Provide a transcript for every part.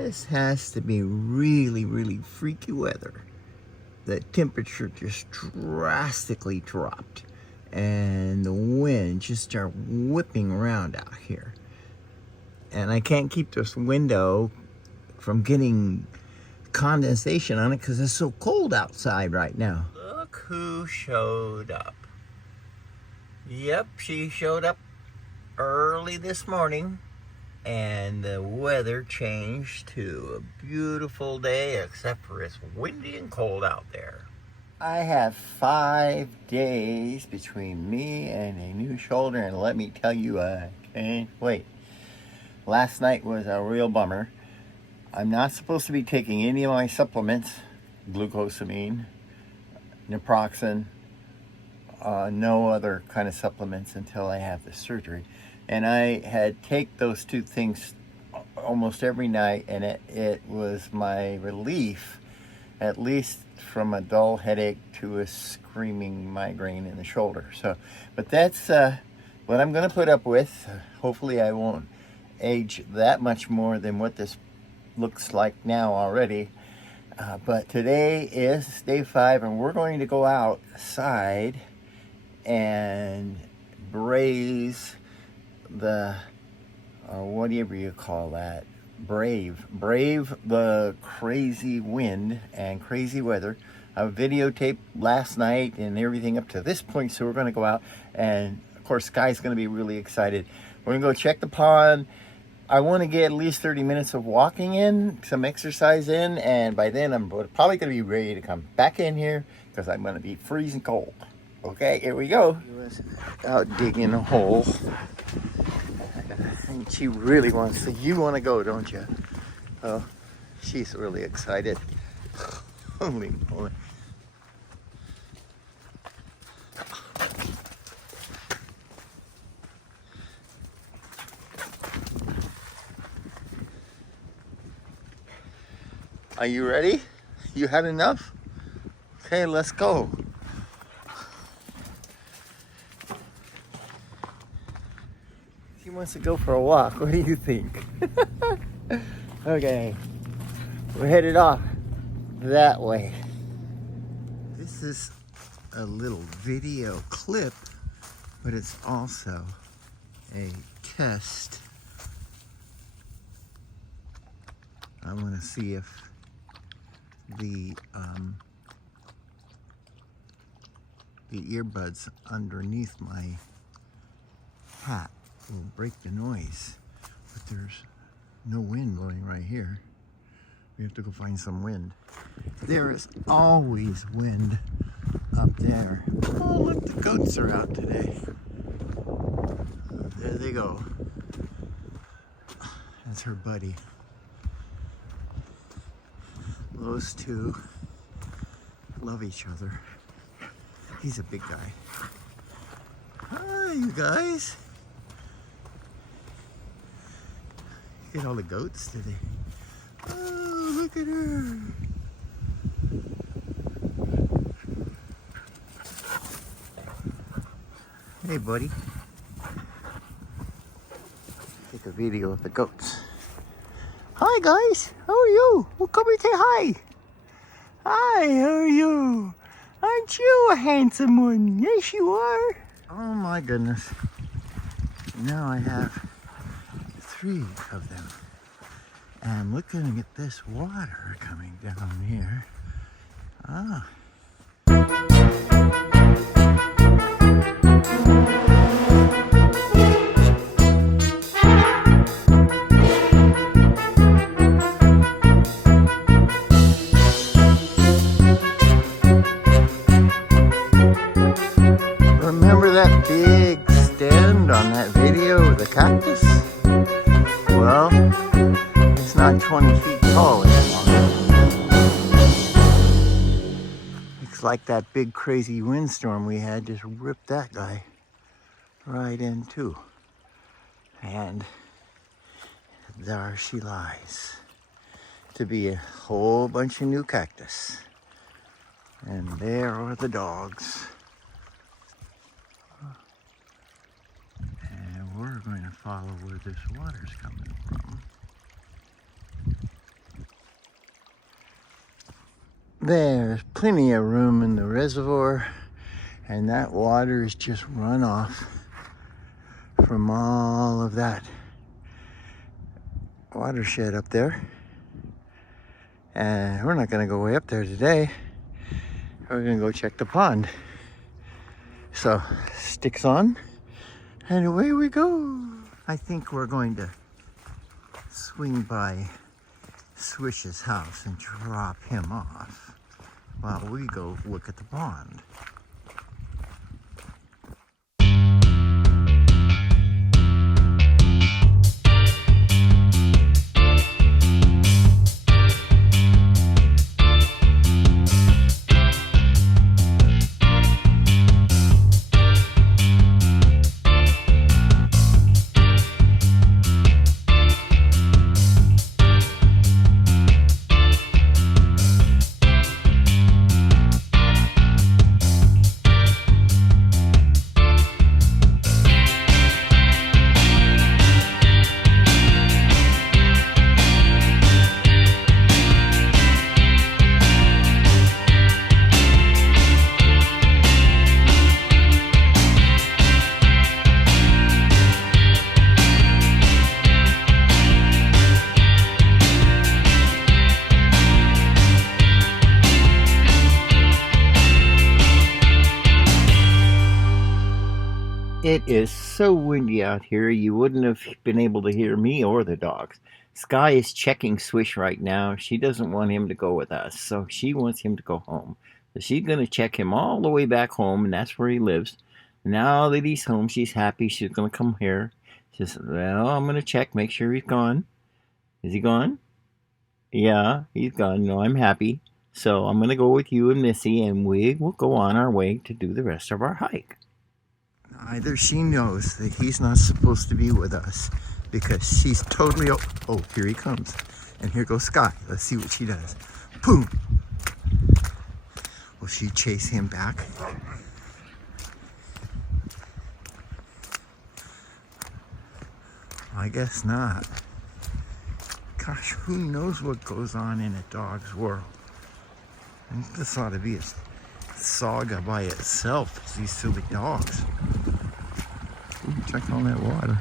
This has to be really, really freaky weather. The temperature just drastically dropped and the wind just started whipping around out here. And I can't keep this window from getting condensation on it because it's so cold outside right now. Look who showed up. Yep, she showed up early this morning and the weather changed to a beautiful day, except for it's windy and cold out there. I have 5 days between me and a new shoulder, and let me tell you, I can't wait. Last night was a real bummer. I'm not supposed to be taking any of my supplements, glucosamine, naproxen, no other kind of supplements until I have the surgery. And I had take those two things almost every night, and it was my relief, at least from a dull headache to a screaming migraine in the shoulder. So, but that's what I'm going to put up with. Hopefully I won't age that much more than what this looks like now already. But today is day 5, and we're going to go outside and braise the whatever you call that, brave the crazy wind and crazy weather. I videotaped last night and everything up to this point, so we're going to go out, and of course Sky's going to be really excited. We're going to go check the pond. I want to get at least 30 minutes of walking in, some exercise in, and by then I'm probably going to be ready to come back in here because I'm going to be freezing cold. Okay, here we go. Out digging a hole. And she really wants to. You want to go, don't you? Oh, she's really excited. Holy moly. Are you ready? You had enough? Okay, let's go. She wants to go for a walk. What do you think? Okay, we're headed off that way. This is a little video clip, but it's also a test. I want to see if the earbuds underneath my hat will break the noise, but there's no wind blowing right here. We have to go find some wind. There is always wind up there. Oh, look, the goats are out today. There they go. That's her buddy. Those two love each other. He's a big guy. Hi, you guys. Look at all the goats today. Oh, look at her. Hey, buddy. Take a video of the goats. Hi, guys. How are you? Well, come and say hi. Hi, how are you? Aren't you a handsome one? Yes, you are. Oh, my goodness. Now I have 3 of them. And I'm looking at this water coming down here. Ah. Remember that big stand on that video of the cactus? Well, it's not 20 feet tall anymore. Looks like that big crazy windstorm we had just ripped that guy right in too. And there she lies, to be a whole bunch of new cactus. And there are the dogs. And we're going to follow where this water's coming from. There's plenty of room in the reservoir, and that water is just run off from all of that watershed up there. And we're not gonna go way up there today. We're gonna go check the pond. So, sticks on, and away we go. I think we're going to swing by Swish's house and drop him off while we go look at the pond. It is so windy out here, you wouldn't have been able to hear me or the dogs. Sky is checking Swish right now. She doesn't want him to go with us, so she wants him to go home. So she's going to check him all the way back home, and that's where he lives. Now that he's home, she's happy. She's going to come here. She says, well, I'm going to check, make sure he's gone. Is he gone? Yeah, he's gone. No, I'm happy. So I'm going to go with you and Missy, and we will go on our way to do the rest of our hike. Either she knows that he's not supposed to be with us because she's totally... Oh, here he comes. And here goes Sky. Let's see what she does. Boom! Will she chase him back? I guess not. Gosh, who knows what goes on in a dog's world? I think this ought to be a saga by itself, these silly dogs. Ooh, check all that water.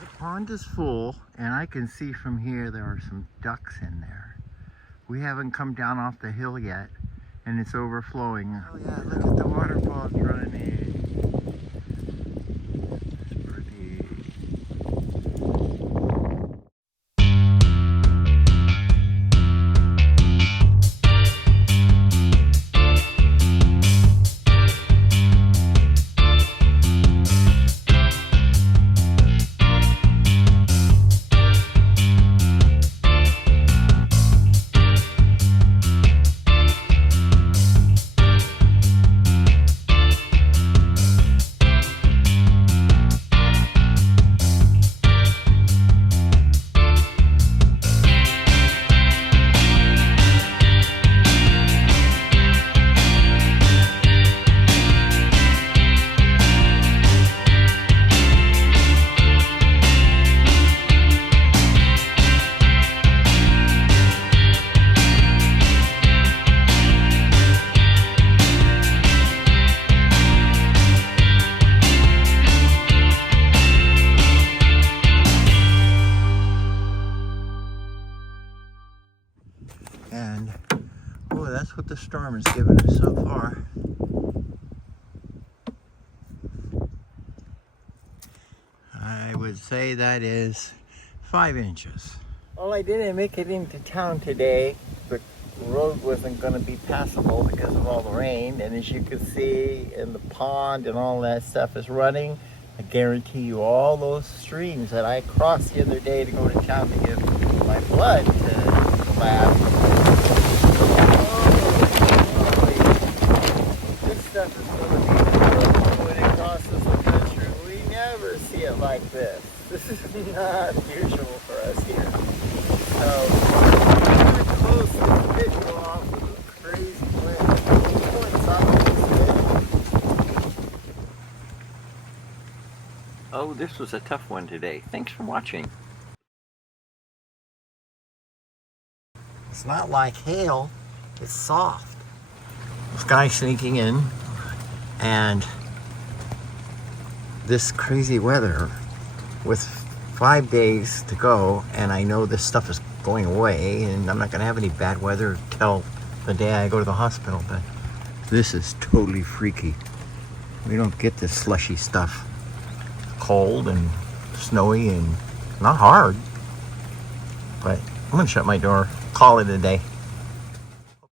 The pond is full, and I can see from here there are some ducks in there. We haven't come down off the hill yet, and it's overflowing. Oh yeah, look at the waterfalls running. It's pretty. And boy, that's what the storm has given us so far. I would say that is 5 inches. Well, I didn't make it into town today. The road wasn't going to be passable because of all the rain. And as you can see, in the pond and all that stuff is running. I guarantee you all those streams that I crossed the other day to go to town to give my blood to the lab. This stuff is going to be beautiful when it crosses the country. We never see it like this. This is not usual for us here. So, I'm going to close this video off with a crazy wind. Oh, this was a tough one today. Thanks for watching. It's not like hail. It's soft. Sky sneaking in, and this crazy weather with 5 days to go, and I know this stuff is going away, and I'm not going to have any bad weather till the day I go to the hospital, but this is totally freaky. We don't get this slushy stuff. Cold and snowy and not hard. But I'm going to shut my door. Call it a day.